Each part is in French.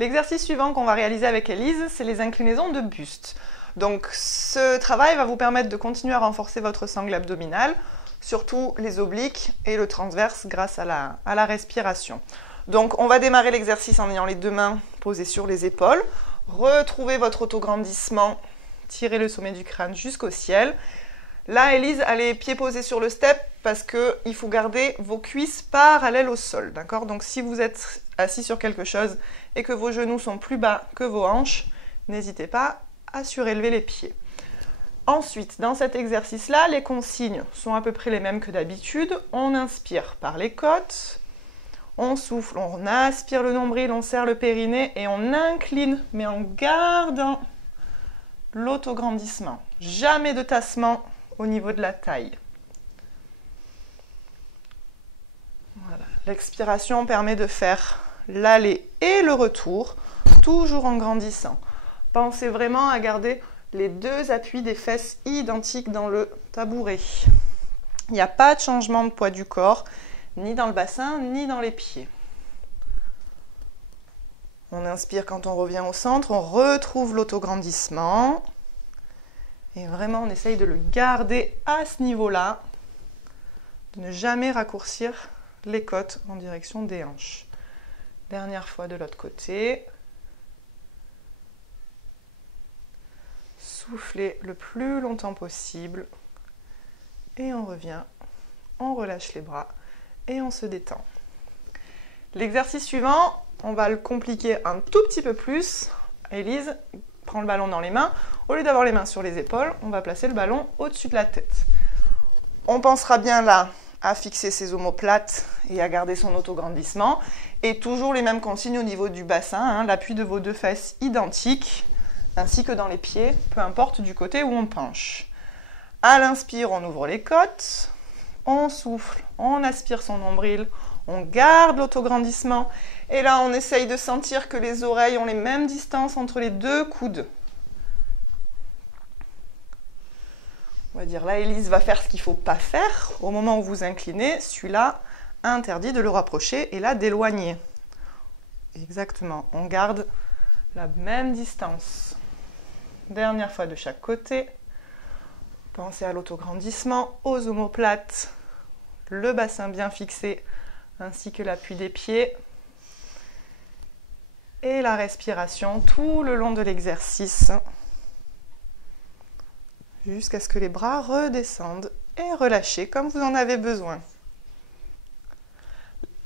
L'exercice suivant qu'on va réaliser avec Élise, c'est les inclinaisons de buste. Donc ce travail va vous permettre de continuer à renforcer votre sangle abdominale, surtout les obliques et le transverse grâce à la respiration. Donc on va démarrer l'exercice en ayant les deux mains posées sur les épaules. Retrouvez votre autograndissement, tirez le sommet du crâne jusqu'au ciel. Là, Élise a les pieds posés sur le step parce qu'il faut garder vos cuisses parallèles au sol. D'accord? Donc si vous êtes assis sur quelque chose et que vos genoux sont plus bas que vos hanches, n'hésitez pas à surélever les pieds. Ensuite, dans cet exercice-là, les consignes sont à peu près les mêmes que d'habitude. On inspire par les côtes, on souffle, on aspire le nombril, on serre le périnée et on incline, mais en gardant l'autograndissement. Jamais de tassement au niveau de la taille. Voilà. L'expiration permet de faire l'aller et le retour, toujours en grandissant. Pensez vraiment à garder les deux appuis des fesses identiques dans le tabouret. Il n'y a pas de changement de poids du corps, ni dans le bassin, ni dans les pieds. On inspire quand on revient au centre, on retrouve l'autograndissement. Et vraiment, on essaye de le garder à ce niveau-là, de ne jamais raccourcir les côtes en direction des hanches. Dernière fois de l'autre côté. Soufflez le plus longtemps possible. Et on revient, on relâche les bras et on se détend. L'exercice suivant, on va le compliquer un tout petit peu plus. Élise prend le ballon dans les mains. Au lieu d'avoir les mains sur les épaules, on va placer le ballon au-dessus de la tête. On pensera bien là à fixer ses omoplates et à garder son autograndissement. Et toujours les mêmes consignes au niveau du bassin, hein, l'appui de vos deux fesses identiques, ainsi que dans les pieds, peu importe du côté où on penche. À l'inspire, on ouvre les côtes, on souffle, on aspire son nombril, on garde l'autograndissement. Et là, on essaye de sentir que les oreilles ont les mêmes distances entre les deux coudes. On va dire là, Élise va faire ce qu'il ne faut pas faire. Au moment où vous inclinez, celui-là, interdit de le rapprocher et là d'éloigner. Exactement, on garde la même distance. Dernière fois de chaque côté. Pensez à l'autograndissement, aux omoplates, le bassin bien fixé, ainsi que l'appui des pieds. Et la respiration tout le long de l'exercice, jusqu'à ce que les bras redescendent et relâchez comme vous en avez besoin.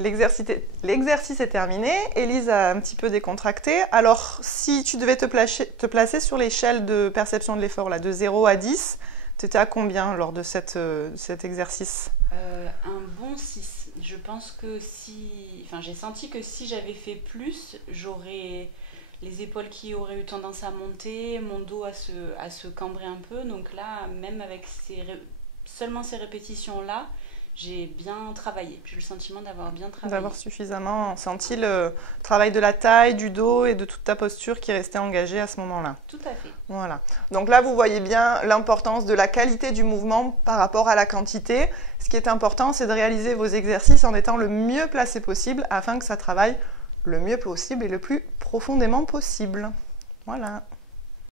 L'exercice est terminé, Élise a un petit peu décontracté. Alors, si tu devais te placer sur l'échelle de perception de l'effort, là, de 0 à 10, tu étais à combien lors de cet exercice? Un bon 6. Je pense que j'ai senti que si j'avais fait plus, j'aurais les épaules qui auraient eu tendance à monter, mon dos à se cambrer un peu. Donc là, même avec seulement ces répétitions-là, j'ai bien travaillé. J'ai le sentiment d'avoir bien travaillé. D'avoir suffisamment senti le travail de la taille, du dos et de toute ta posture qui restait engagée à ce moment-là. Tout à fait. Voilà. Donc là, vous voyez bien l'importance de la qualité du mouvement par rapport à la quantité. Ce qui est important, c'est de réaliser vos exercices en étant le mieux placé possible afin que ça travaille le mieux possible et le plus profondément possible. Voilà.